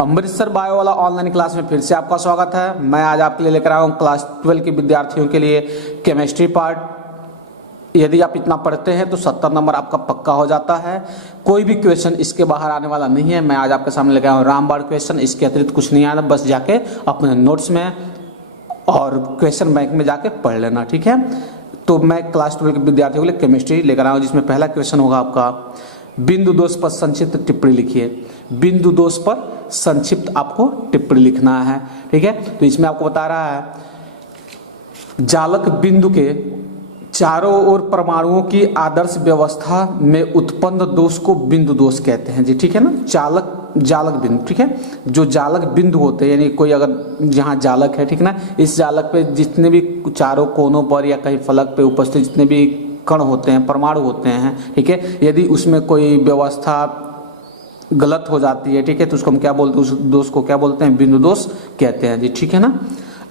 Amritsar bio वाला online class में फिर से आपका स्वागत है। मैं आज आपके लिए लेकर आया हूँ क्लास 12 के विद्यार्थियों के लिए केमिस्ट्री पार्ट। यदि आप इतना पढ़ते हैं तो 70 नंबर आपका पक्का हो जाता है। कोई भी क्वेश्चन इसके बाहर आने वाला नहीं है। मैं आज आपके सामने लेकर आया हूँ रामबाण क्वेश्चन, इसके अतिरिक्त कुछ नहीं आना, बस जाके अपने नोट्स में और क्वेश्चन बैंक में जाके पढ़ लेना, ठीक है। तो मैं क्लास 12 के विद्यार्थियों के लिए केमिस्ट्री लेकर आया हूँ, जिसमें पहला क्वेश्चन होगा आपका बिंदु दोष पर संक्षिप्त टिप्पणी लिखिए। बिंदु दोष पर संक्षिप्त आपको टिप्पणी लिखना है, ठीक है। तो इसमें आपको बता रहा है जालक बिंदु के चारों ओर परमाणुओं की आदर्श व्यवस्था में उत्पन्न दोष को बिंदु दोष कहते हैं जी, ठीक है ना। जालक बिंदु, ठीक है। जो जालक बिंदु होते हैं, यानी कोई अगर जहाँ जालक है, ठीक ना, इस जालक पे जितने भी चारों कोनों पर या कहीं फलक पे उपस्थित जितने भी कण होते हैं, परमाणु होते हैं, ठीक है, यदि उसमें कोई व्यवस्था गलत हो जाती है, ठीक है, तो उसको हम क्या बोलते हैं, उस दोष को क्या बोलते हैं, बिंदु दोष कहते हैं जी, ठीक है ना।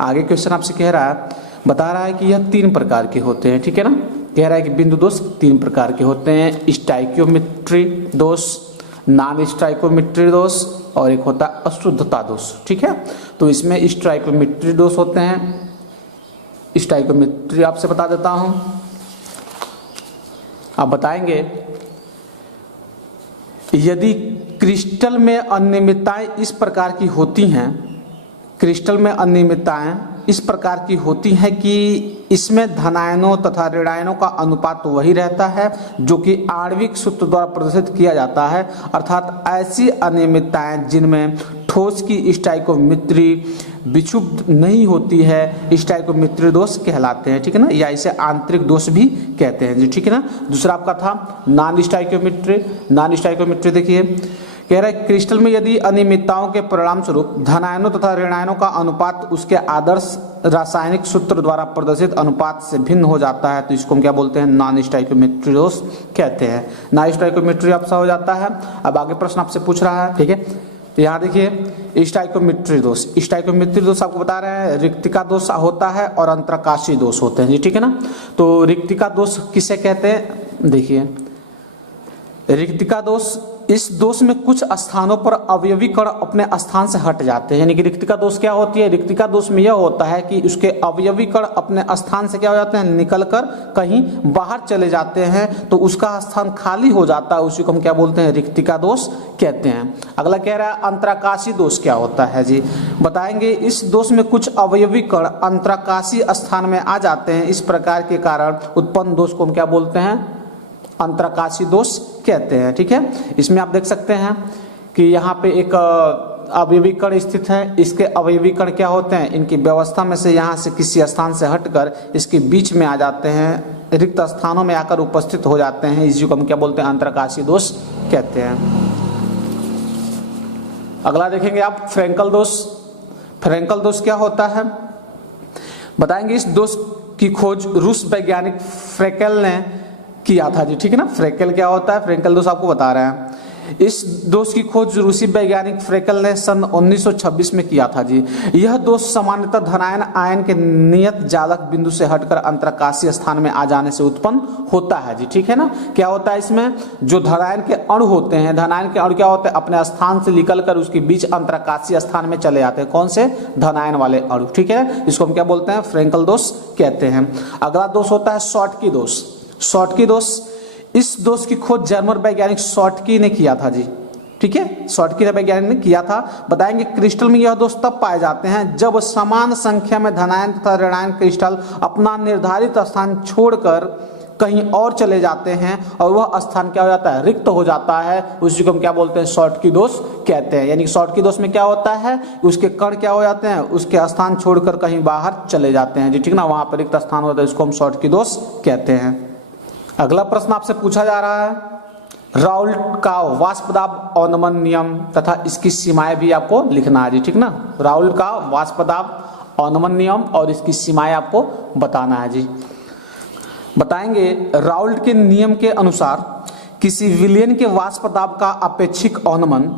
आगे क्वेश्चन आपसे कह रहा है, बता रहा है कि यह 3 प्रकार के होते हैं, ठीक है ना। कह रहा है कि बिंदु दोष 3 प्रकार के होते हैं, स्टाइकियोमेट्री दोष, नॉन स्टाइकियोमेट्री दोष और एक होता है अशुद्धता दोष, ठीक है। तो इसमें स्टाइकियोमेट्री दोष होते हैं। स्टाइकियोमेट्री आपसे बता देता हूं, आप बताएंगे यदि क्रिस्टल में अनियमितताएं इस प्रकार की होती हैं, क्रिस्टल में अनियमितताएं इस प्रकार की होती हैं कि इसमें धनायनों तथा ऋणायनों का अनुपात वही रहता है जो कि आणविक सूत्र द्वारा प्रदर्शित किया जाता है, अर्थात ऐसी अनियमितताएं जिनमें ठोस की स्टाइकोमेट्री विक्षुब्ध नहीं होती है, स्टाइकोमेट्री दोष कहलाते हैं, ठीक है ना, या इसे आंतरिक दोष भी कहते हैं जी, ठीक है ना। दूसरा आपका था नॉन स्टाइकोमेट्री। नॉन स्टाइकोमेट्री देखिए, कह रहा है क्रिस्टल में यदि अनियमितताओं के परिणाम स्वरूप धनायनों तथा ऋणायनों का अनुपात उसके आदर्श रासायनिक सूत्र द्वारा प्रदर्शित अनुपात से भिन्न हो जाता है, तो इसको हम क्या बोलते हैं, नॉन स्टाइकोमेट्री दोष कहते हैं। नॉन स्टाइकोमेट्री आपसा हो जाता है। अब आगे प्रश्न आपसे पूछ रहा है, ठीक है। यहाँ देखिए स्टाइकोमेट्री दोष, स्टाइकोमेट्री दोष आपको बता रहे हैं रिक्तिका दोष होता है और अंतरकाशी दोष होते हैं जी, ठीक है ना। तो रिक्तिका दोष किसे कहते हैं, देखिए रिक्तिका दोष, इस दोष में कुछ स्थानों पर अवयवी कण अपने स्थान से हट जाते हैं, यानी कि रिक्तिका दोष क्या होती है, रिक्तिका दोष में यह होता है कि उसके अवयवी कण अपने स्थान से क्या हो जाते हैं, निकलकर कहीं बाहर चले जाते हैं, तो उसका स्थान खाली हो जाता है, उसी को हम क्या बोलते हैं, रिक्तिका दोष कहते हैं। अगला कह रहा है अंतराकाशी दोष क्या होता है जी, बताएंगे इस दोष में कुछ अवयवी कण अंतराकाशी स्थान में आ जाते हैं, इस प्रकार के कारण उत्पन्न दोष को हम क्या बोलते हैं, अंतराकाशी दोष कहते हैं, ठीक है। इसमें आप देख सकते हैं कि यहाँ पे एक अवयवी कण स्थित है, इसके अवयवी कण क्या होते हैं, इनकी व्यवस्था में से यहाँ से किसी स्थान से हटकर इसके बीच में आ जाते हैं, रिक्त स्थानों में आकर उपस्थित हो जाते हैं, इसी को हम क्या बोलते हैं, अंतराकाशी दोष कहते हैं। अगला देखेंगे आप फ्रैंकल दोष। फ्रैंकल दोष क्या होता है, बताएंगे इस दोष की खोज रूस वैज्ञानिक फ्रैंकल ने किया था जी, ठीक है ना। फ्रैंकल क्या होता है, फ्रैंकल दोष आपको बता रहे हैं। इस दोष की खोज रूसी वैज्ञानिक फ्रैंकल ने सन 1926 में किया था जी। यह दोष सामान्यतः धनायन आयन के नियत जालक बिंदु से हटकर अंतरकाशीय स्थान में आ जाने से उत्पन्न होता है जी, ठीक है ना। क्या होता है इसमें, जो धनायन के अणु होते हैं, धनायन के अणु क्या होते हैं, अपने स्थान से निकलकर उसके बीच अंतरकाशीय स्थान में चले जाते हैं, कौन से, धनायन वाले अणु, ठीक है। इसको हम क्या बोलते हैं, फ्रैंकल दोष कहते हैं। अगला दोष होता है शॉटकी दोष। शॉटकी दोष, इस दोष की खोज जर्मन वैज्ञानिक शॉटकी ने किया था जी, ठीक है, शॉटकी वैज्ञानिक ने किया था। बताएंगे क्रिस्टल में यह दोष तब पाए जाते हैं जब समान संख्या में धनायन तथा ऋणायन क्रिस्टल अपना निर्धारित स्थान छोड़कर कहीं और चले जाते हैं और वह स्थान क्या हो जाता है, रिक्त हो जाता है, उसी को हम क्या बोलते हैं, शॉटकी दोष कहते हैं। यानी शॉटकी दोष में क्या होता है, उसके कण क्या हो जाते हैं, उसके स्थान छोड़कर कहीं बाहर चले जाते हैं जी, ठीक ना, वहां पर रिक्त स्थान होता है, इसको हम शॉटकी दोष कहते हैं। अगला प्रश्न आपसे पूछा जा रहा है राउल्ट का वाष्प दाब अवनमन नियम तथा इसकी सीमाएं भी आपको लिखना है जी, ठीक ना। राउल्ट का वाष्प दाब अवनमन नियम और इसकी सीमाएं आपको बताना है जी। बताएंगे राउल्ट के नियम के अनुसार किसी विलयन के वाष्प दाब का अपेक्षिक अवनमन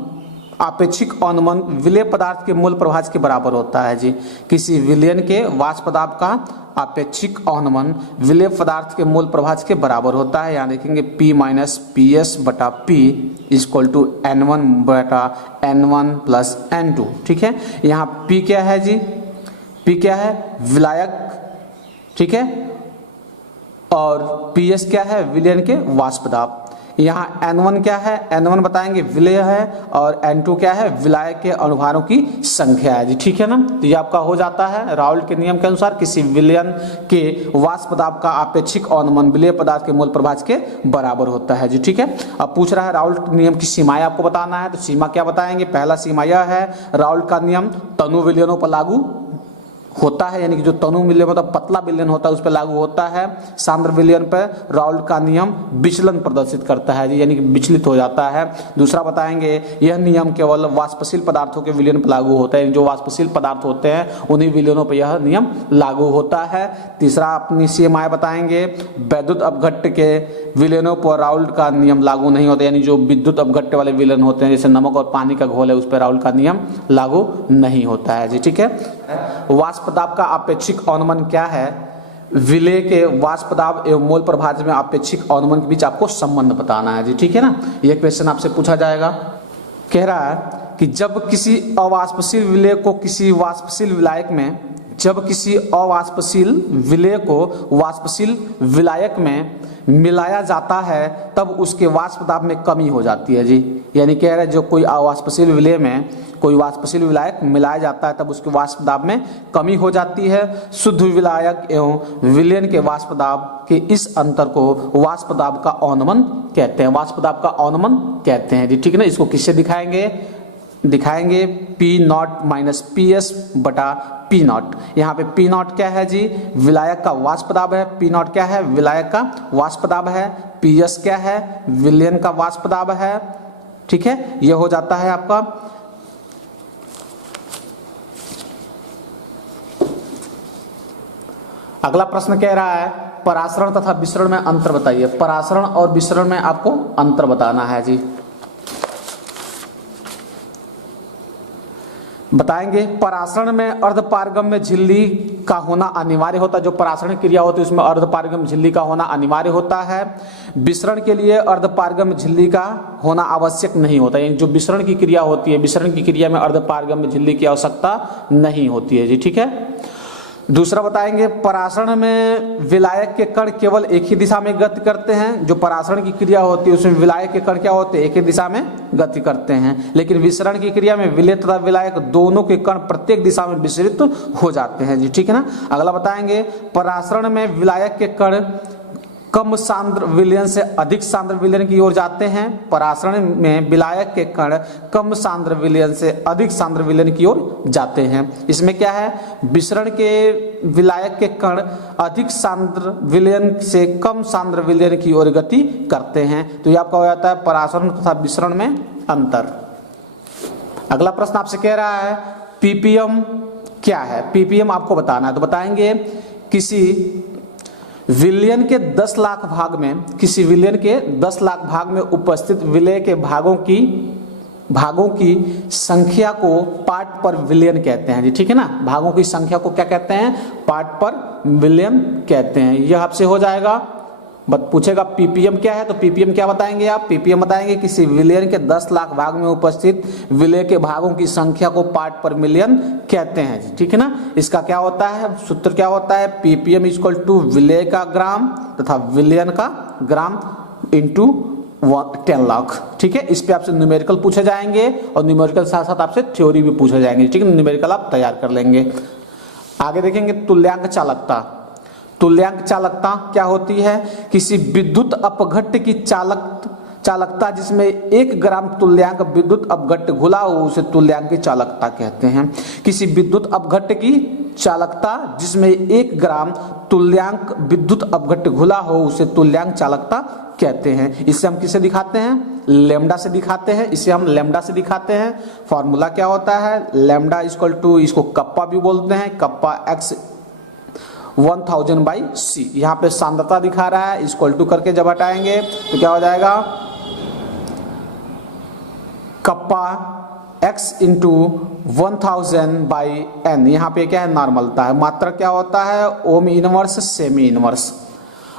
आपेक्षिक अवनमन विलेय पदार्थ के मूल प्रभाज के बराबर होता है जी। किसी विलयन के वाष्प दाब का आपेक्षिक अवनमन विलेय पदार्थ के मूल प्रभाज के बराबर होता है। यहाँ देखेंगे P माइनस पी एस बटा पी इक्वल टू N1 बटा N1 प्लस N2। ठीक है, यहाँ P क्या है जी? P क्या है? विलायक, ठीक है, और PS क्या है? विलयन के वाष्प दाब। यहाँ N1 क्या है? N1 बताएंगे विलेय है, और N2 क्या है? विलायक के अणुभारों की संख्या है जी। ठीक है ना, तो ये आपका हो जाता है राउल्ट के नियम के अनुसार किसी विलयन के वाष्प दाब का आपेक्षिक अवनमन विलेय पदार्थ के मूल प्रभाज के बराबर होता है जी। ठीक है, अब पूछ रहा है राउल्ट नियम की सीमाएं आपको बताना है, तो सीमा क्या बताएंगे? पहला सीमा यह है, राउल्ट का नियम तनु विलयनों पर लागू होता है, यानी कि जो तनु विलयन मतलब पतला विलयन होता है उस पर लागू होता है। सांद्र विलयन पर राउल्ट का नियम विचलन प्रदर्शित करता है जी, यानी कि विचलित हो जाता है। दूसरा बताएंगे, यह नियम केवल वाष्पशील पदार्थों के विलयन पर लागू होता है, जो वाष्पशील पदार्थ होते हैं उन्हीं विलयनों पर यह नियम लागू होता है। तीसरा अपनी सीमाएं बताएंगे, वैद्युत अपघट्ट के विलयनों पर राउल्ट का नियम लागू नहीं होता, यानी जो विद्युत अपघट्ट वाले विलयन होते हैं जैसे नमक और पानी का घोल है उस पर राउल्ट का नियम लागू नहीं होता है जी। ठीक है, वाष्प दाब का आपेक्षिक अवनमन क्या है? विलेय के वाष्प दाब एवं मोल प्रभाज में आपेक्षिक अवनमन के बीच आपको संबंध बताना है जी। ठीक है ना, यह क्वेश्चन आपसे पूछा जाएगा। कह रहा है कि जब किसी अवाष्पशील विलेय को किसी वाष्पशील विलायक में जब किसी अवाष्पशील विलेय को वाष्पशील विलायक में मिलाया जाता है तब उसके वाष्प दाब में कमी हो जाती है जी। यानी कह रहे हैं जो कोई अवाष्पशील विलेय में कोई वाष्पशील विलायक मिलाया जाता है तब उसके वाष्प दाब में कमी हो जाती है। शुद्ध विलायक एवं विलयन के वाष्प दाब के इस अंतर को वाष्प दाब का अवनमन कहते हैं, वाष्प दाब का अवनमन कहते हैं जी। ठीक है ना, इसको किससे दिखाएंगे? दिखाएंगे P not minus P S बटा P नॉट। यहाँ पे P नॉट क्या है जी? विलायक का वाष्प दाब है। P नॉट क्या है? विलायक का वाष्प दाब है। PS क्या है? विलयन का वाष्प दाब है। ठीक है, यह हो जाता है आपका। अगला प्रश्न कह रहा है परासरण तथा विसरण में अंतर बताइए। परासरण और विसरण में आपको अंतर बताना है जी। बताएंगे परासरण में अर्धपारगम्य झिल्ली का होना अनिवार्य होता है, जो परासरण क्रिया होती है उसमें अर्धपारगम्य झिल्ली का होना अनिवार्य होता है। विसरण के लिए अर्धपारगम्य झिल्ली का होना आवश्यक नहीं होता, यानी जो विसरण की क्रिया होती है विसरण की क्रिया में अर्धपारगम्य झिल्ली की आवश्यकता नहीं होती है जी। ठीक है, दूसरा बताएंगे परासरण में विलायक के कण केवल एक ही दिशा में गति करते हैं। जो परासरण की क्रिया होती है उसमें विलायक के कण क्या होते हैं? एक ही दिशा में गति करते हैं। लेकिन विसरण की क्रिया में विलेय तथा विलायक दोनों के कण प्रत्येक दिशा में विसरित हो जाते हैं जी। ठीक है ना, अगला बताएंगे परासरण में विलायक के कण कम सांद्र विलयन से अधिक सांद्र विलयन की ओर जाते हैं। परासरण में विलायक के कण कम सांद्र विलयन से अधिक सांद्र विलयन की ओर जाते हैं। इसमें क्या है? विसरण के विलायक के कण अधिक सांद्र विलयन से कम सांद्र विलयन की ओर गति करते हैं। तो ये आपका हो जाता है परासरण तथा विसरण में अंतर। अगला प्रश्न आपसे कह रहा है पीपीएम क्या है? पीपीएम आपको बताना है, तो बताएंगे किसी विलयन के 10 लाख भाग में किसी विलयन के 10 लाख भाग में उपस्थित विलेय के भागों की संख्या को पार्ट पर विलयन कहते हैं जी। ठीक है ना, भागों की संख्या को क्या कहते हैं? पार्ट पर विलयन कहते हैं। यह आपसे हो जाएगा। पूछेगा पीपीएम क्या है, तो पीपीएम क्या बताएंगे आप? पीपीएम बताएंगे किसी विलयन के 10 लाख भाग में उपस्थित विलेय के भागों की संख्या को पार्ट पर मिलियन कहते हैं। ठीक है ना, इसका क्या होता है? सूत्र क्या होता है? पीपीएम इक्वल टू विलेय का ग्राम तथा विलयन का ग्राम इंटू 10 लाख। ठीक है, इस पे आपसे न्यूमेरिकल पूछे जाएंगे और न्यूमेरिकल साथ साथ आपसे थ्योरी भी पूछे जाएंगे। ठीक है, न्यूमेरिकल आप तैयार कर लेंगे। आगे देखेंगे तुल्यांक चालकता। तुल्यांक चालकता क्या होती है? किसी विद्युत अपघट्ट की चालकता जिसमें 1 ग्राम तुल्यांक विद्युत अपघट्ट घुला हो उसे तुल्यांक की चालकता कहते हैं। किसी विद्युत अपघट्ट की चालकता जिसमें 1 ग्राम तुल्यांक विद्युत अपघट्ट घुला हो उसे तुल्यांक चालकता कहते हैं। इसे हम किसे दिखाते हैं? लैम्डा से दिखाते हैं। इसे हम लैम्डा से दिखाते हैं। फॉर्मूला क्या होता है? लैम्डा इक्वल टू, इसको कप्पा भी बोलते हैं, कप्पा x 1000/c। यहाँ पे सांद्रता दिखा रहा है, इक्वल टू करके जब हटाएंगे तो क्या हो जाएगा? Kappa x into 1000 by n। यहाँ पे क्या है, नॉर्मलता है। मात्रक क्या होता है, ओम इनवर्स, सेमी इनवर्स।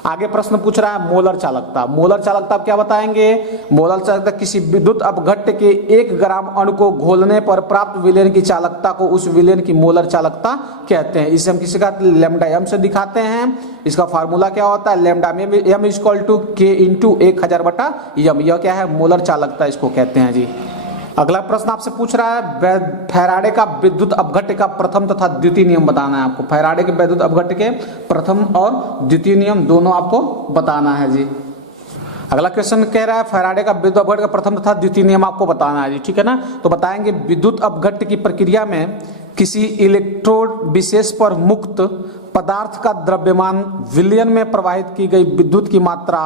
आगे प्रश्न पूछ रहा है मोलर चालकता। मोलर चालकता आप क्या बताएंगे, मोलर चालकता किसी विद्युत अपघट्य के 1 ग्राम अणु को घोलने पर प्राप्त विलयन की चालकता को उस विलयन की मोलर चालकता कहते हैं। इसे हम किसी का लैम्डा एम से दिखाते हैं। इसका फार्मूला क्या होता है, लैम्डा एम इक्वल टू के इंटू 1000 बटा एम। यह क्या है, मोलर चालकता इसको कहते हैं जी। अगला प्रश्न आपसे पूछ रहा है फैराडे का विद्युत अपघट्य का प्रथम तथा द्वितीय नियम बताना है आपको। फैराडे के विद्युत अपघट्य के प्रथम और द्वितीय नियम दोनों आपको बताना है जी। अगला क्वेश्चन कह रहा है फैराडे का विद्युत अपघट्य का प्रथम तथा द्वितीय नियम आपको बताना है जी, ठीक है ना। तो बताएंगे विद्युत अपघट्य की प्रक्रिया में किसी इलेक्ट्रोड विशेष पर मुक्त पदार्थ का द्रव्यमान विलयन में प्रवाहित की गई विद्युत की मात्रा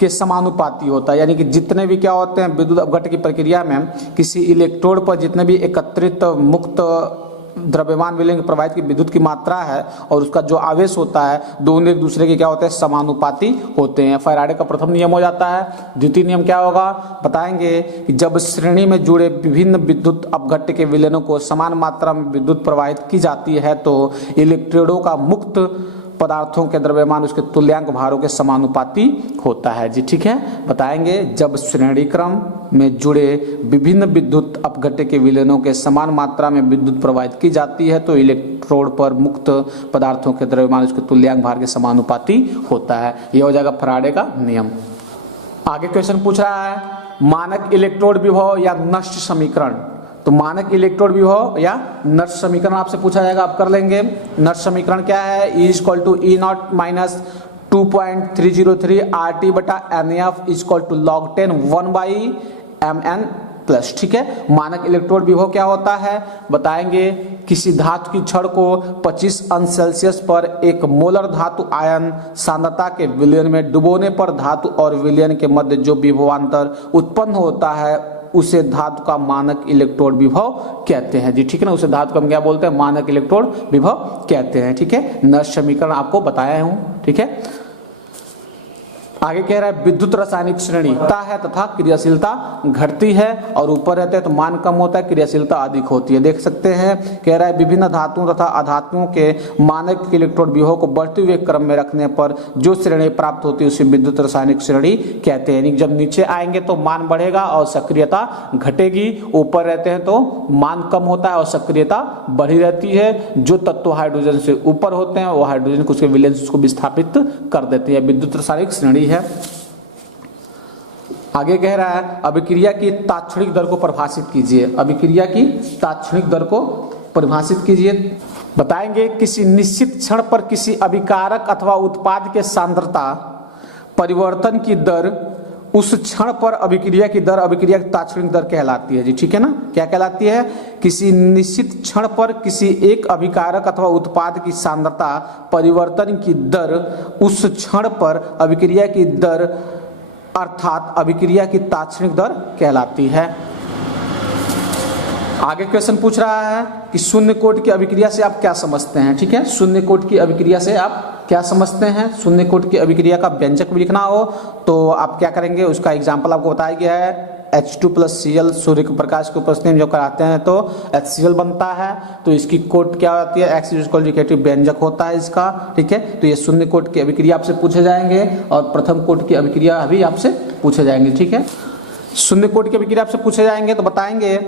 के समानुपाती होता है। यानी कि जितने भी क्या होते हैं विद्युत अपघट्य की प्रक्रिया में किसी इलेक्ट्रोड पर जितने भी एकत्रित मुक्त द्रव्यमान विलयन प्रवाहित की विद्युत की मात्रा है और उसका जो आवेश होता है, दोनों एक दूसरे के क्या होते हैं, समानुपाती होते हैं। फैराडे का प्रथम नियम हो जाता है। द्वितीय नियम क्या होगा बताएंगे कि जब श्रेणी में जुड़े विभिन्न विद्युत अपघट्य के विलयनों को समान मात्रा में विद्युत प्रवाहित की जाती है तो इलेक्ट्रोडों का मुक्त पदार्थों के द्रव्यमान उसके तुल्यांक भारों के समानुपाती होता है जी, ठीक है। बताएंगे जब श्रेणी क्रम में जुड़े विभिन्न विद्युत अपघट्य के विलयनों के समान मात्रा में विद्युत प्रवाहित की जाती है तो इलेक्ट्रोड पर मुक्त पदार्थों के द्रव्यमान उसके तुल्यांक भार के समानुपाती होता है। यह हो जाएगा फैराडे का नियम। आगे क्वेश्चन पूछ रहा है मानक इलेक्ट्रोड विभव या नष्ट समीकरण। तो मानक इलेक्ट्रोड विभव या नष्ट समीकरण आपसे पूछा जाएगा, आप कर लेंगे। नष्ट समीकरण क्या है, E equal to E naught minus 2.303 RT बटा NF equal to log 10 1 by mn plus, ठीक है। मानक इलेक्ट्रोड विभव क्या होता है बताएंगे किसी धातु की छड़ को 25 अंश सेल्सियस पर एक मोलर धातु आयन सांद्रता के विलयन में डुबोने पर धातु और विलयन के मध्य जो विभवांतर उत्पन्न होता है उसे धातु का मानक इलेक्ट्रोड विभव कहते हैं जी, ठीक है ना। उसे धातु का हम क्या बोलते हैं, मानक इलेक्ट्रोड विभव कहते हैं, ठीक है। नष्ट समीकरण आपको बताया हूं, ठीक है। आगे कह रहा है विद्युत रासायनिक श्रेणी है तथा क्रियाशीलता घटती है और ऊपर रहते हैं तो मान कम होता है, क्रियाशीलता अधिक होती है। देख सकते हैं कह रहा है विभिन्न धातुओं तथा अधातुओं के मानक इलेक्ट्रोड विभव को बढ़ते हुए क्रम में रखने पर जो श्रेणी प्राप्त होती है उसे विद्युत रासायनिक श्रेणी कहते हैं। जब नीचे आएंगे तो मान बढ़ेगा और सक्रियता घटेगी, ऊपर रहते हैं तो मान कम होता है और सक्रियता बढ़ी रहती है। जो तत्व हाइड्रोजन से ऊपर होते हैं वो हाइड्रोजन को उसके विलयन को विस्थापित कर देते हैं, विद्युत रासायनिक श्रेणी है। आगे कह रहा है अभिक्रिया की तात्क्षणिक दर को परिभाषित कीजिए। अभिक्रिया की तात्क्षणिक दर को परिभाषित कीजिए। बताएंगे किसी निश्चित क्षण पर किसी अभिकारक अथवा उत्पाद के सांद्रता परिवर्तन की दर उस क्षण पर अभिक्रिया की दर अभिक्रिया की तात्क्षणिक दर कहलाती है जी, ठीक है ना। क्या कहलाती है, किसी निश्चित क्षण पर किसी एक अभिकारक अथवा उत्पाद की सांद्रता परिवर्तन की दर उस क्षण पर अभिक्रिया की दर अर्थात अभिक्रिया की तात्क्षणिक दर कहलाती है। आगे क्वेश्चन पूछ रहा है कि शून्य कोटि की अभिक्रिया से आप क्या समझते हैं, ठीक है। शून्य कोटि की अभिक्रिया से आप क्या समझते हैं। शून्य कोटि की अभिक्रिया का व्यंजक भी लिखना हो तो आप क्या करेंगे, उसका एग्जाम्पल आपको बताया गया है। H2 प्लस Cl सूर्य के प्रकाश के उपस्थिति में जब कराते हैं तो HCl बनता है, तो इसकी कोट क्या होती है, X इक्वल व्यंजक होता है इसका, ठीक है। तो ये शून्य कोट की अभिक्रिया आपसे पूछे जाएंगे और प्रथम कोट की अभिक्रिया भी आपसे पूछे जाएंगे, ठीक है। शून्य कोटि की अभिक्रिया आपसे पूछे जाएंगे तो बताएंगे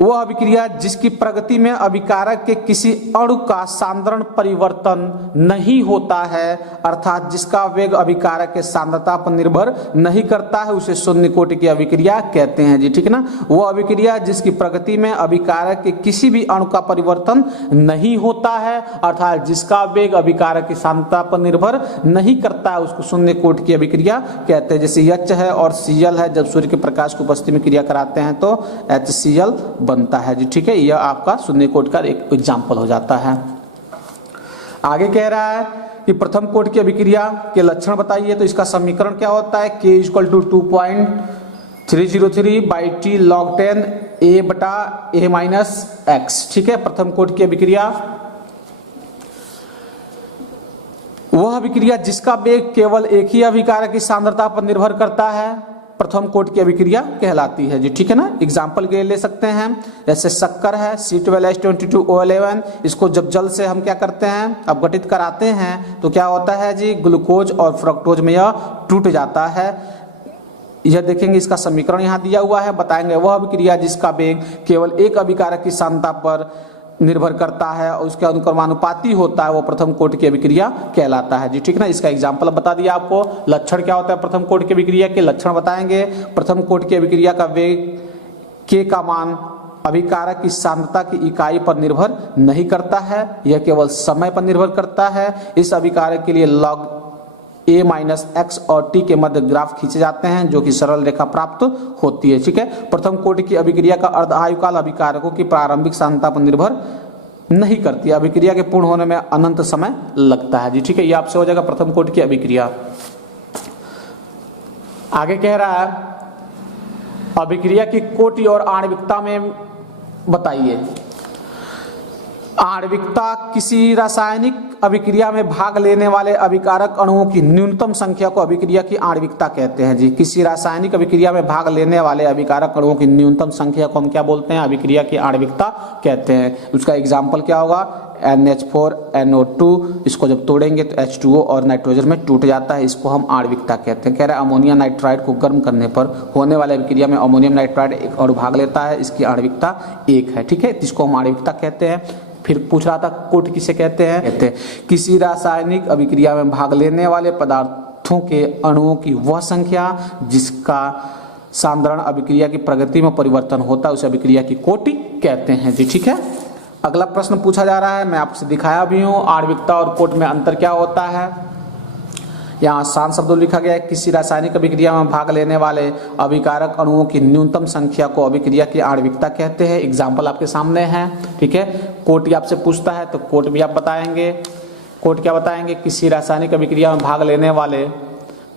वह अभिक्रिया जिसकी प्रगति में अभिकारक के किसी अणु का सांद्रण परिवर्तन नहीं होता है अर्थात जिसका वेग अभिकारक के सांद्रता पर निर्भर नहीं करता है उसे शून्य कोटि की अभिक्रिया कहते हैं जी, ठीक है ना। वह अभिक्रिया जिसकी प्रगति में अभिकारक के किसी भी अणु का परिवर्तन नहीं होता है अर्थात जिसका वेग अभिकारक की सांद्रता पर निर्भर नहीं करता है उसको शून्य कोटि की अभिक्रिया कहते हैं। जैसे H है और Cl है, जब सूर्य के प्रकाश की उपस्थिति में क्रिया कराते हैं तो HCl बनता है जी, ठीक है। यह आपका शून्य कोटि का एक एग्जाम्पल हो जाता है। आगे कह रहा है कि प्रथम कोटि की अभिक्रिया के लक्षण बताइए। तो इसका समीकरण क्या होता है, K equal to 2.303 by T log 10 A बटा A माइनस एक्स, ठीक है। प्रथम कोटि की अभिक्रिया वह अभिक्रिया जिसका वेग केवल एक ही अभिकारक की सांद्रता पर निर्भर करता है प्रथम कोटि की अभिक्रिया कहलाती है जी, ठीक है ना। एग्जाम्पल के लिए ले सकते हैं, जैसे शक्कर है C12H22O11, इसको जब जल से हम क्या करते हैं अपघटित कराते हैं तो क्या होता है जी, ग्लूकोज और फ्रक्टोज में यह टूट जाता है। यह देखेंगे, इसका समीकरण यहाँ दिया हुआ है, बताएंगे वह अभिक्रिया जिसका वेग केवल एक अभिकारक की सांद्रता पर निर्भर करता है और उसके अनुक्रमानुपाती होता है, वो प्रथम कोटि की अभिक्रिया कहलाता है जी, ठीक ना। इसका एग्जाम्पल बता दिया आपको। लक्षण क्या होता है प्रथम कोटि की अभिक्रिया के, लक्षण बताएंगे। प्रथम कोटि की अभिक्रिया का वेग के का मान अभिकारक की सांद्रता की इकाई पर निर्भर नहीं करता है, यह केवल समय पर निर्भर करता है। इस अभिकारक के लिए log a माइनस x और t के मध्य ग्राफ खींचे जाते हैं जो कि सरल रेखा प्राप्त होती है, ठीक है। प्रथम कोटि की अभिक्रिया का अर्ध आयुकाल अभिकारकों की प्रारंभिक सांद्रता पर निर्भर नहीं करती है, अभिक्रिया के पूर्ण होने में अनंत समय लगता है जी, ठीक है। ये आपसे हो जाएगा प्रथम कोटि की अभिक्रिया। आगे कह रहा है अभिक्रिया की कोटि और आणविकता में बताइए। आणविकता किसी रासायनिक अभिक्रिया में भाग लेने वाले अभिकारक अणुओं की न्यूनतम संख्या को अभिक्रिया की आणविकता कहते हैं जी। किसी रासायनिक अभिक्रिया में भाग लेने वाले अभिकारक अणुओं की न्यूनतम संख्या को हम क्या बोलते हैं, अभिक्रिया की आणविकता कहते हैं। उसका एग्जाम्पल क्या होगा, NH4NO2, इसको जब तोड़ेंगे तो H2O और नाइट्रोजन में टूट जाता है, इसको हम आणविकता कहते हैं। कह रहे हैं अमोनिया नाइट्राइड को गर्म करने पर होने वाले अभिक्रिया में अमोनियम नाइट्राइड एक अणु भाग लेता है, इसकी आणविकता 1 है, ठीक है, इसको हम आणविकता कहते हैं। फिर पूछ रहा था कोटि किसे कहते हैं, कहते हैं किसी रासायनिक अभिक्रिया में भाग लेने वाले पदार्थों के अणुओं की वह संख्या जिसका सांद्रण अभिक्रिया की प्रगति में परिवर्तन होता है उसे अभिक्रिया की कोटि कहते हैं जी, ठीक है। अगला प्रश्न पूछा जा रहा है, मैं आपसे दिखाया भी हूं आणविकता और कोटि में अंतर क्या होता है। यहाँ आसान शब्दों लिखा गया है, किसी रासायनिक अभिक्रिया में भाग लेने वाले अभिकारक अणुओं की न्यूनतम संख्या को अभिक्रिया की आणविकता कहते हैं। एग्जाम्पल आपके सामने है, ठीक है। कोटि आपसे पूछता है तो कोटि भी आप बताएंगे। कोटि क्या बताएंगे, किसी रासायनिक अभिक्रिया में भाग लेने वाले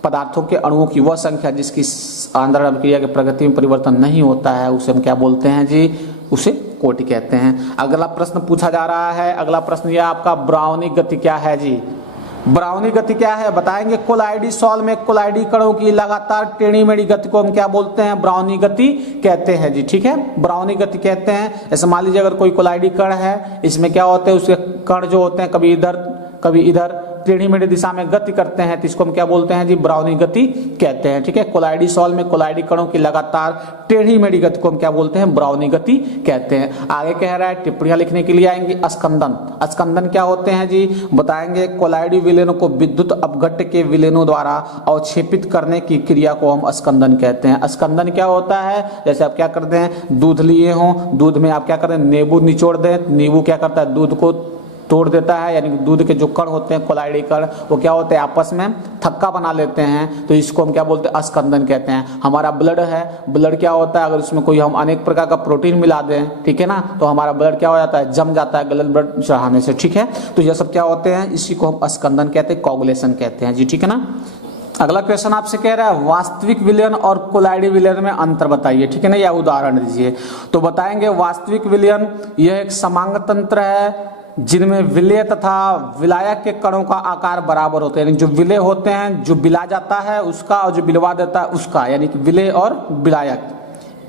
पदार्थों के अणुओं की वह संख्या जिसकी सांद्रण अभिक्रिया की प्रगति में परिवर्तन नहीं होता है उसे हम क्या बोलते हैं जी, उसे कोटि कहते हैं। अगला प्रश्न पूछा जा रहा है, अगला प्रश्न यह आपका ब्राउनिक गति क्या है जी। ब्राउनी गति क्या है बताएंगे। कोलाइडी सॉल में कोलाइडी कणों की लगातार टेढ़ी मेढ़ी गति को हम क्या बोलते हैं, ब्राउनी गति कहते हैं जी, ठीक है। ब्राउनी गति कहते हैं, जैसे मान लीजिए अगर कोई कोलाइडी कण है, इसमें क्या होते हैं, उसके कण जो होते हैं कभी इधर कभी इधर टेढ़ी मेढ़ी दिशा में गति करते हैं तो इसको हम क्या बोलते हैं जी, ब्राउनी गति कहते हैं, ठीक है। कोलाइडी सॉल में कोलाइडी कणों की लगातार टेढ़ी मेढ़ी गति को हम क्या बोलते हैं, ब्राउनी गति कहते हैं। आगे कह रहा है टिप्पणियां लिखने के लिए आएंगी। स्कंदन, स्कंदन क्या होते हैं जी बताएंगे। कोलाइडी विलेनों को विद्युत अपघट्य के विलेनों द्वारा अवक्षेपित करने की क्रिया को हम स्कंदन कहते हैं। स्कंदन क्या होता है, जैसे आप क्या करते हैं, दूध लिए हो, दूध में आप क्या करते हैं, नींबू निचोड़ दें, नींबू क्या करता है, दूध को तोड़ देता है, यानी दूध के जो कण होते हैं कोलाइडी कण वो क्या होते हैं, आपस में थक्का बना लेते हैं, तो इसको हम क्या बोलते हैं, स्कंदन कहते हैं। हमारा ब्लड है, ब्लड क्या होता है, अगर उसमें कोई हम अनेक प्रकार का प्रोटीन मिला दें, ठीक है ना, तो हमारा ब्लड क्या हो जाता है, जम जाता है गलत ब्लड चढ़ाने से, ठीक है। तो ये सब क्या होते हैं, इसी को हम स्कंदन कहते हैं, कोगुलेशन कहते हैं जी, ठीक है ना। अगला क्वेश्चन आपसे कह रहा है वास्तविक विलयन और कोलाइडी विलयन में अंतर बताइए, ठीक है ना, या उदाहरण दीजिए। तो बताएंगे वास्तविक विलयन यह एक समांग तंत्र है जिनमें विलेय तथा विलायक के कणों का आकार बराबर होते हैं, यानी जो विलेय होते हैं, जो बिला जाता है उसका और जो बिलवा देता है उसका, यानी कि विलेय और विलायक,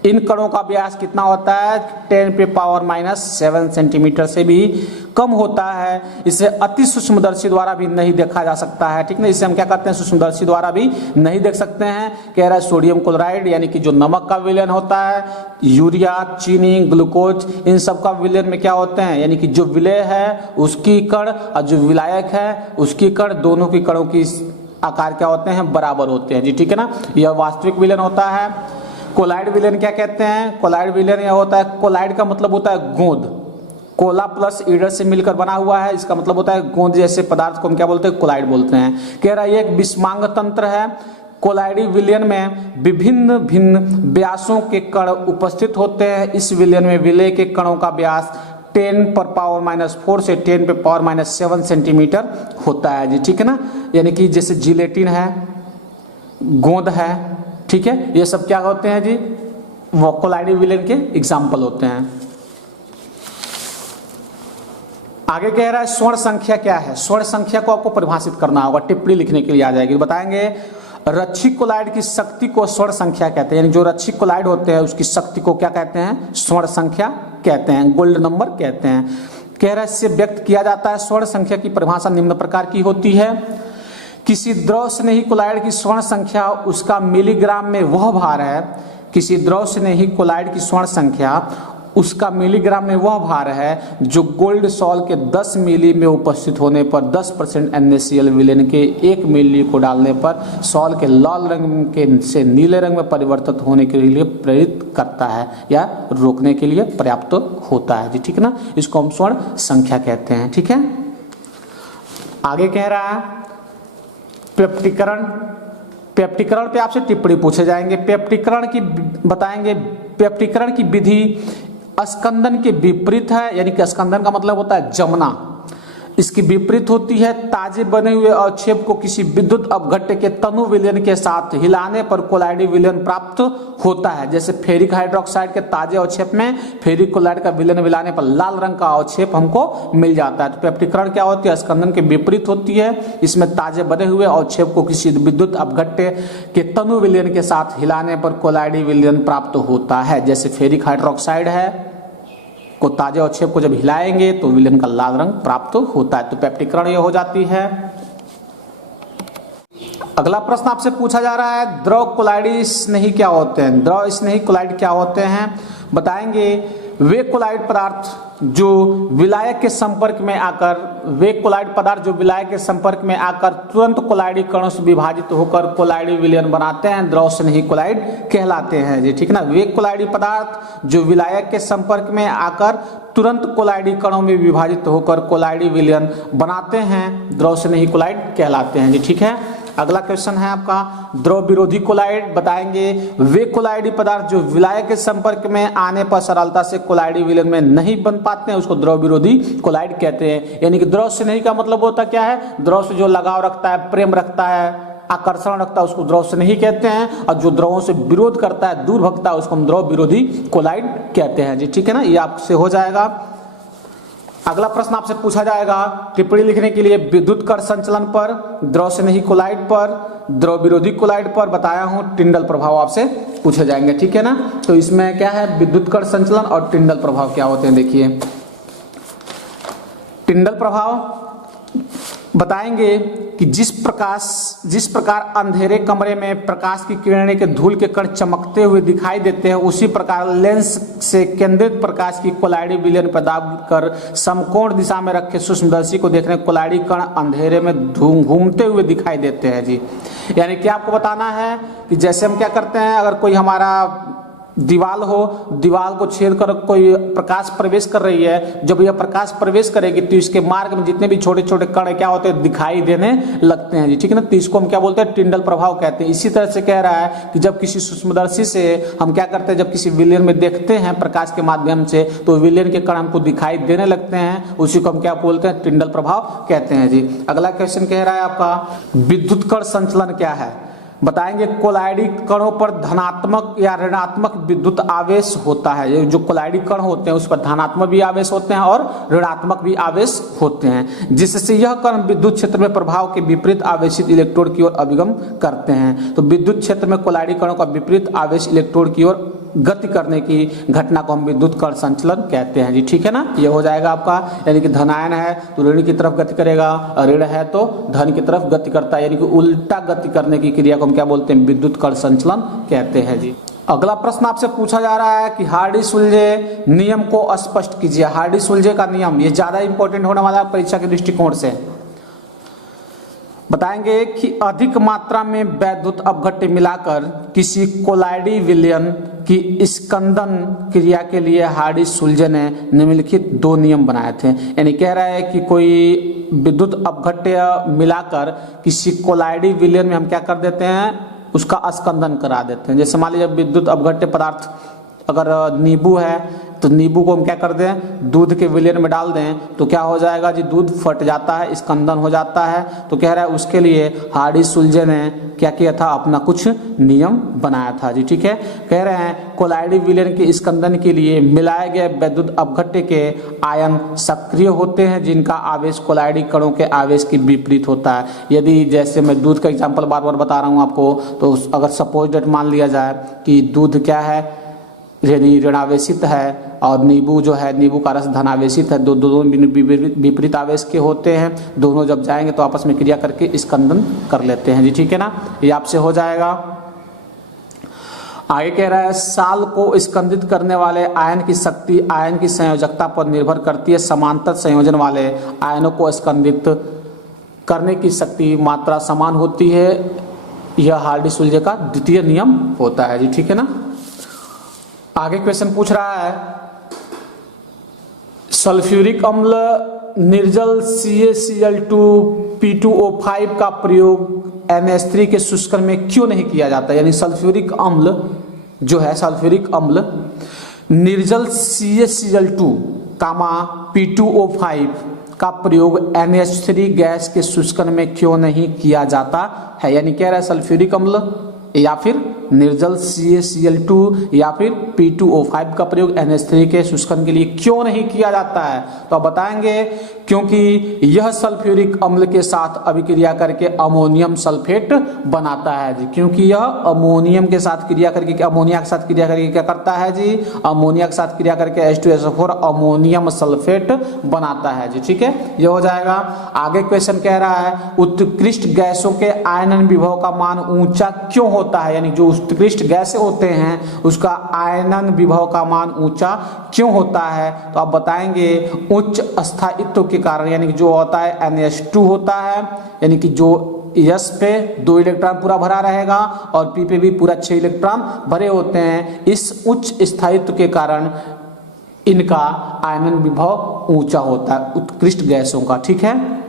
इन कणों का व्यास कितना होता है, 10⁻⁻7 सेंटीमीटर से भी कम होता है। इसे अति सूक्ष्मदर्शी द्वारा भी नहीं देखा जा सकता है, ठीक ना। इसे हम क्या करते हैं, सूक्ष्मदर्शी द्वारा भी नहीं देख सकते हैं। कह रहा है सोडियम क्लोराइड यानी कि जो नमक का विलयन होता है, यूरिया, चीनी, ग्लूकोज, इन सब का विलयन में क्या होते हैं, यानी कि जो विलेय है उसकी कण और जो विलायक है उसकी कण, दोनों की कणों की आकार क्या होते हैं, बराबर होते हैं जी, ठीक है ना। यह वास्तविक विलयन होता है। कोलाइड विलयन क्या कहते हैं, कोलाइड विलयन यह होता है, कोलाइड का मतलब होता है गोंद, कोला प्लस ईडर से मिलकर बना हुआ है, इसका मतलब होता है गोंद जैसे पदार्थ को हम क्या बोलते हैं, कोलाइड बोलते हैं। कह रहा है ये एक विषमांग तंत्र है। कोलाइडी विलयन में विभिन्न भिन्न व्यासों के कण उपस्थित होते हैं। इस विलयन में विलेय के कणों का व्यास 10⁻⁻4 से 10⁻⁷ सेंटीमीटर होता है जी, ठीक है ना। यानी कि जैसे जिलेटिन है, गोंद है, ठीक है, ये सब क्या होते हैं जी, वो कोलाइडी विलयन के एग्जाम्पल होते हैं। आगे कह रहा है स्वर्ण संख्या क्या है। स्वर्ण संख्या को आपको परिभाषित करना होगा, टिप्पणी लिखने के लिए आ जाएगी। बताएंगे रक्षी कोलाइड की शक्ति को स्वर्ण संख्या कहते हैं, यानी जो रक्षी कोलाइड होते हैं उसकी शक्ति को क्या कहते हैं? स्वर्ण संख्या कहते हैं, गोल्ड नंबर कहते हैं। कह रहा है इससे व्यक्त किया जाता है। स्वर्ण संख्या की परिभाषा निम्न प्रकार की होती है, किसी द्रव स्नेही कोलाइड की स्वर्ण संख्या उसका मिलीग्राम में वह भार है, किसी द्रव स्नेही कोलाइड की स्वर्ण संख्या उसका मिलीग्राम में वह भार है जो गोल्ड सॉल के 10 मिली में उपस्थित होने पर 10% NaCl विलेन के 1 मिली को डालने पर सॉल के लाल रंग के से नीले रंग में परिवर्तित होने के लिए प्रेरित करता है या रोकने के लिए पर्याप्त होता है जी, ठीक है ना। इसको हम स्वर्ण संख्या कहते हैं, ठीक है। आगे कह रहा है पेप्टिकरण। पेप्टिकरण पे आपसे टिप्पणी पूछे जाएंगे। पेप्टिकरण की बताएंगे, पेप्टिकरण की विधि स्कंदन के विपरीत है, यानी कि स्कंदन का मतलब होता है जमना, इसकी विपरीत होती है। ताजे बने हुए अवक्षेप को किसी विद्युत अपघट्य के तनु विलयन के साथ हिलाने पर कोलाइडी विलयन प्राप्त होता है। जैसे फेरिक हाइड्रोक्साइड के ताजे अवक्षेप में फेरिक कोलाइड का विलयन मिलाने पर लाल रंग का अवक्षेप हमको मिल जाता है। तो पेप्टिकरण क्या होती है? स्कंदन के विपरीत होती है। इसमें ताजे बने हुए अवक्षेप को किसी विद्युत अपघट्य के तनु विलयन के साथ हिलाने पर कोलाइडी विलयन प्राप्त होता है। जैसे फेरिक हाइड्रोक्साइड है को ताजे अवक्षेप को जब हिलाएंगे तो विलयन का लाल रंग प्राप्त होता है। तो पेप्टिकरण ये हो जाती है। अगला प्रश्न आपसे पूछा जा रहा है द्रव कोलाइडी स्नेही क्या होते हैं? द्रव स्नेही कोलाइड क्या होते हैं? बताएंगे वे कोलाइड पदार्थ जो विलायक के संपर्क में आकर तुरंत कोलाइडी कणों से विभाजित होकर कोलाइडी विलयन बनाते हैं, द्रव स्नेही कोलाइड कहलाते हैं जी, ठीक ना। वे कोलाइडी पदार्थ जो विलायक के संपर्क में आकर तुरंत कोलाइडी कणों में विभाजित होकर कोलाइडी विलयन बनाते हैं, द्रव स्नेही कोलाइड कहलाते हैं जी, ठीक है। अगला क्वेश्चन है आपका द्रव विरोधी कोलाइड। बताएंगे वे कोलाइडी पदार्थ जो विलायक के संपर्क में आने पर सरलता से कोलाइडी विलयन में नहीं बन पाते हैं, उसको द्रव विरोधी कोलाइड कहते हैं। यानी कि द्रव स्नेही का मतलब होता क्या है? द्रव से जो लगाव रखता है, प्रेम रखता है, आकर्षण रखता है, उसको द्रव स्नेही कहते हैं। और जो द्रवों से विरोध करता है, दूर भगता है, उसको हम द्रव विरोधी कोलाइड कहते हैं जी, ठीक है ना। ये आपसे हो जाएगा। अगला प्रश्न आपसे पूछा जाएगा टिप्पणी लिखने के लिए विद्युत कण संचलन पर, द्रव स्नेही कोलाइड पर, द्रव विरोधी कोलाइड पर बताया हूं, टिंडल प्रभाव आपसे पूछे जाएंगे, ठीक है ना। तो इसमें क्या है? विद्युत कण संचलन और टिंडल प्रभाव क्या होते हैं देखिए। टिंडल प्रभाव बताएंगे कि जिस प्रकार अंधेरे कमरे में प्रकाश की किरणें के धूल के कण चमकते हुए दिखाई देते हैं, उसी प्रकार लेंस से केंद्रित प्रकाश की कोलाइडी विलयन पर दाब कर समकोण दिशा में रखे सूक्ष्मदर्शी को देखने कोलाइडी कण अंधेरे में घूमते हुए दिखाई देते हैं जी। यानी कि आपको बताना है कि जैसे हम क्या करते हैं, अगर कोई हमारा दीवाल हो, दीवाल को छेद कर कोई प्रकाश प्रवेश कर रही है, जब यह प्रकाश प्रवेश करेगी तो इसके मार्ग में जितने भी छोटे छोटे कण क्या होते हैं? दिखाई देने लगते हैं जी, ठीक है ना। तो इसको हम क्या बोलते हैं? टिंडल प्रभाव कहते हैं। इसी तरह से कह रहा है कि जब किसी सूक्ष्मदर्शी से हम क्या करते हैं, जब किसी विलयन में देखते हैं प्रकाश के माध्यम से, तो विलयन के कण हमको दिखाई देने लगते हैं, उसी को हम क्या बोलते हैं? टिंडल प्रभाव कहते हैं जी। अगला क्वेश्चन कह रहा है आपका विद्युत कण संचलन क्या है? बताएंगे कोलाइडी कणों पर धनात्मक या ऋणात्मक विद्युत आवेश होता है। ये जो कोलाइडी कण होते हैं उस पर धनात्मक भी आवेश होते हैं और ऋणात्मक भी आवेश होते हैं, जिससे यह कण विद्युत क्षेत्र में प्रभाव के विपरीत आवेशित इलेक्ट्रोड की ओर अभिगम करते हैं। तो विद्युत क्षेत्र में कोलाइडी कणों का विपरीत आवेश इलेक्ट्रोड की ओर गति करने की घटना को हम विद्युत कण संचलन कहते हैं जी, ठीक है ना। ये हो जाएगा आपका, यानी कि धनायन है तो ऋण की तरफ गति करेगा, ऋण है तो धन की तरफ गति करता है, यानी कि उल्टा गति करने की क्रिया को हम क्या बोलते हैं? विद्युत कण संचलन कहते हैं जी। अगला प्रश्न आपसे पूछा जा रहा है कि हार्डी-सुलजे नियम को स्पष्ट कीजिए। हार्डी-सुलजे का नियम ये ज्यादा इंपॉर्टेंट होने वाला है परीक्षा के दृष्टिकोण से। बताएंगे कि अधिक मात्रा में वैद्युत अपघट्य मिलाकर किसी कोलाइडी विलयन की स्कंदन क्रिया के लिए हार्डी-सुलजे ने निम्नलिखित 2 नियम बनाए थे। यानी कह रहा है कि कोई विद्युत अपघट्य मिलाकर किसी कोलाइडी विलयन में हम क्या कर देते हैं? उसका स्कंदन करा देते हैं। जैसे मान लीजिए विद्युत अपघट्य पदार्थ अगर नींबू है, तो नींबू को हम क्या कर दें, दूध के विलयन में डाल दें तो क्या हो जाएगा जी, दूध फट जाता है, स्कंदन हो जाता है। तो कह रहा है उसके लिए हार्डी सुलझे ने क्या किया था, अपना कुछ नियम बनाया था जी। ठीक है, कह रहे हैं कोलाइडी विलयन के स्कंदन के लिए मिलाए गए वैद्युत अपघट्य के आयन सक्रिय होते हैं जिनका आवेश कोलाइडी कणों के आवेश के विपरीत होता है। यदि जैसे मैं दूध का एग्जांपल बार बार बता रहा हूं आपको, तो अगर सपोज डेट मान लिया जाए कि दूध क्या है, यानी ऋणावेशित है और नींबू जो है, नींबू का रस धनावेशित है, दोनों विपरीत आवेश के होते हैं। दोनों जब जाएंगे तो आपस में क्रिया करके स्कंदन कर लेते हैं जी। ठीक है ना, ये आपसे हो जाएगा। आगे कह रहा है साल को स्कंदित करने वाले आयन की शक्ति आयन की संयोजकता पर निर्भर करती है। समांतर संयोजन वाले आयनों को स्कंदित करने की शक्ति मात्रा समान होती है। यह हार्डी सुलझे का द्वितीय नियम होता है जी। ठीक है ना, आगे क्वेश्चन पूछ रहा है सल्फ्यूरिक अम्ल निर्जल CaCl2 P2O5 का प्रयोग NH3 के शुष्कन में क्यों नहीं किया जाता। यानी सल्फ्यूरिक अम्ल जो है, सल्फ्यूरिक अम्ल निर्जल CaCl2 P2O5 का प्रयोग NH3 गैस के शुष्कन में क्यों नहीं किया जाता है। यानी कह रहा है सल्फ्यूरिक अम्ल या फिर निर्जल CaCl2 या फिर P2O5 का प्रयोग NH3 के शुष्कन के लिए क्यों नहीं किया जाता है। तो आप बताएंगे क्योंकि यह सल्फ्यूरिक अम्ल के साथ अभिक्रिया करके अमोनियम सल्फेट बनाता है जी। क्योंकि यह अमोनियम के साथ क्रिया करके, अमोनिया के साथ क्रिया करके क्या करता है जी, अमोनिया के साथ क्रिया करके H2SO4 अमोनियम सल्फेट बनाता है जी। ठीक है, ये हो जाएगा। आगे क्वेश्चन कह रहा है उत्कृष्ट गैसों के आयनन विभव का मान ऊंचा क्यों होता है। यानी जो उत्कृष्ट गैसें होते हैं उसका आयनन विभव का मान ऊंचा क्यों होता है। तो आप बताएंगे उच्च स्थायित्व के कारण, यानी कि जो होता है NH2 होता है, यानी कि जो S पे 2 इलेक्ट्रॉन पूरा भरा रहेगा और P पे भी पूरा 6 इलेक्ट्रॉन भरे होते हैं। इस उच्च स्थायित्व के कारण इनका आयनन विभव ऊंचा होता है उत्कृष्ट गैसों का। ठीक है।